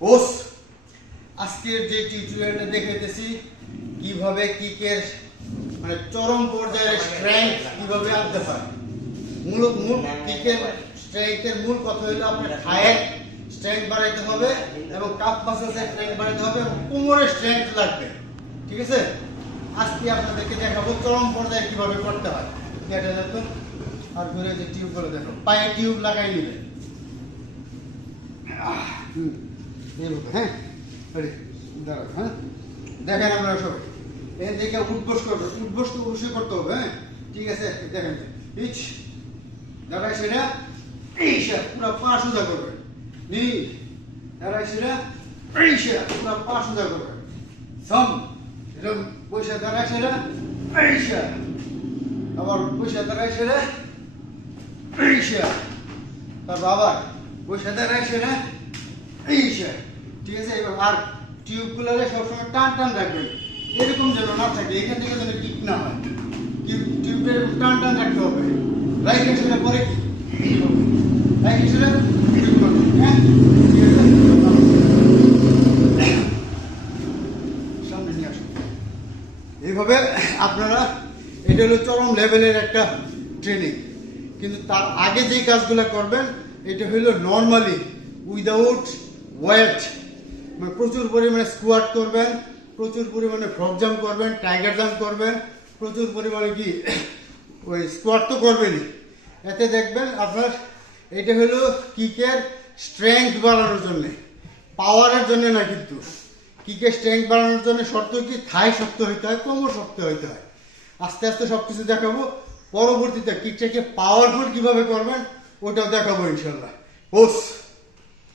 ওস আজকের যে টিউটোরিয়ালটা দেখাইতেছি কিভাবে কিকের মানে চরম পর্যায়ের স্ট্রেংথ কিভাবে আনতে হয়। মূল কিকের স্ট্রেংথের মূল কথা হলো আপনার থায়ের স্ট্রেংথ বাড়াইতে হবে এবং কাপ মাসেলসের স্ট্রেংথ বাড়াইতে হবে এবং কোমরের স্ট্রেংথ লাগবে। ঠিক আছে, আজকে আপনাদেরকে দেখাবো চরম পর্যায়ে কিভাবে করতে হয়। এটা দেখুন আর ঘুরে যে টিউবগুলো দেখো, পায়ে টিউব লাগাই নেবেন। হ্যাঁ দাঁড়ান, হ্যাঁ দেখেন আপনারা সবাই এর দিকে উঠবোস করবেন, উঠবোস তো অবশ্যই করতে হবে। হ্যাঁ ঠিক আছে, দেখেন ইচ দাঁড়াই সেটা এইসা পুরো পা সোজা করবেন, নি দাঁড়াই সেটা এইসা পুরো পা সোজা করবেন, সম এরকম পয়সা দাঁড়াই সেটা এইসা, আবার পয়সা দাঁড়াই সেটা এইসা, তারপর আবার পয়সা দাঁড়াই সেটা এইসা। ঠিক আছে, এবার আর টিউবগুলোরে সবসময় টান টান রাখবেন, এরকম যেন না থাকে, এখান থেকে যেন কিক না হয়। টিউবের টান টান রাখতে হবে। রাইট হ্যান্ড পরে কি রাইট হ্যান্ড সামনে নিয়ে আসুন। এইভাবে আপনারা, এটা হলো চরম লেভেলের একটা ট্রেনিং, কিন্তু তার আগে যেই কাজগুলো করবেন এটা হলো নর্মালি উইদাউট ওয়েট, মানে প্রচুর পরিমাণে স্কোয়াট করবেন, প্রচুর পরিমাণে ফ্রক জাম্প করবেন, টাইগার জাম্প করবেন, প্রচুর পরিমাণে কি ওই স্কোয়াট তো করবেনই। এতে দেখবেন আপনার এটা হলো কিকের স্ট্রেংথ বাড়ানোর জন্য, পাওয়ারের জন্য না। কিন্তু কিকের স্ট্রেংথ বাড়ানোর জন্য শর্ত কি, থাই শক্ত হইতে হয়, কোমর শক্ত হইতে হয়। আস্তে আস্তে সবকিছু দেখাবো, পরবর্তীতে কিকটাকে পাওয়ারফুল কিভাবে করবেন ওটাও দেখাবো ইনশাল্লাহ। ওস